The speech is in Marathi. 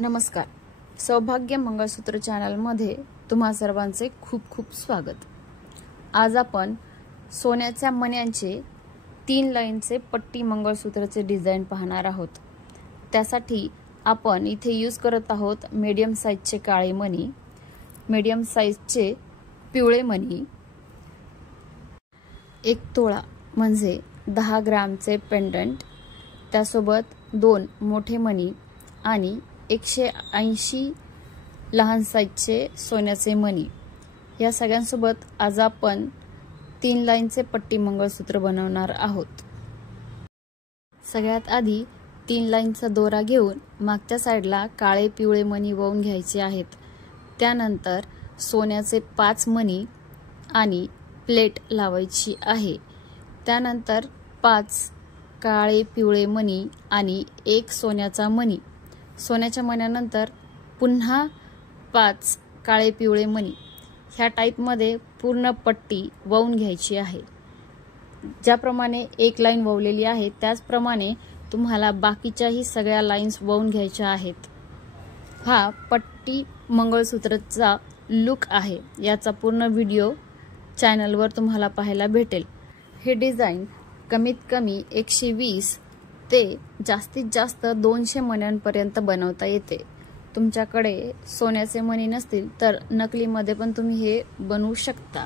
नमस्कार. सौभाग्य मंगळसूत्र चॅनलमध्ये तुम्हा सर्वांचे खूप खूप स्वागत. आज आपण सोन्याच्या मण्यांचे 3 लाईनचे पट्टी मंगळसूत्राचे डिझाइन पाहणार आहोत. त्यासाठी आपण इथे यूज करत आहोत मीडियम साइजचे काळे मणी, मीडियम साइजचे पिवळे मणी, 1 तोळा म्हणजे 10 ग्रामचे पेंडंट, त्यासोबत 2 मोठे मणी आणि 180 लहान साइजचे सोन्याचे मणी. या सगळ्यांसोबत आज आपण 3 लाईनचे पट्टी मंगळसूत्र बनवणार आहोत. सगळ्यात आधी 3 लाईनचा दोरा घेऊन मागच्या साइडला काळे पिवळे मणी वळून घ्यायचे आहेत. त्यानंतर सोन्याचे 5 मणी आणि प्लेट लावायची आहे. त्यानंतर 5 काळे पिवळे मणी आणि 1 सोन्याचा मणी. सोन्याच्या मण्यानंतर पुन्हा 5 काळे पिवळे मणी. ह्या टाईपमध्ये पूर्ण पट्टी वळून घ्यायची आहे. ज्याप्रमाणे एक लाईन वळलेली आहे त्याचप्रमाणे तुम्हाला बाकीच्याही सगळ्या लाईन्स वळून घ्यायच्या आहेत. हा पट्टी मंगळसूत्राचा लुक आहे. याचा पूर्ण व्हिडिओ चॅनलवर तुम्हाला पाहायला भेटेल. हे डिझाइन कमीत कमी 120 ते जास्तीत जास्त 200 मण्यांपर्यंत बनवता येते. तुमच्याकडे सोन्याचे मणी नसतील तर नकलीमध्ये पण तुम्ही हे बनवू शकता.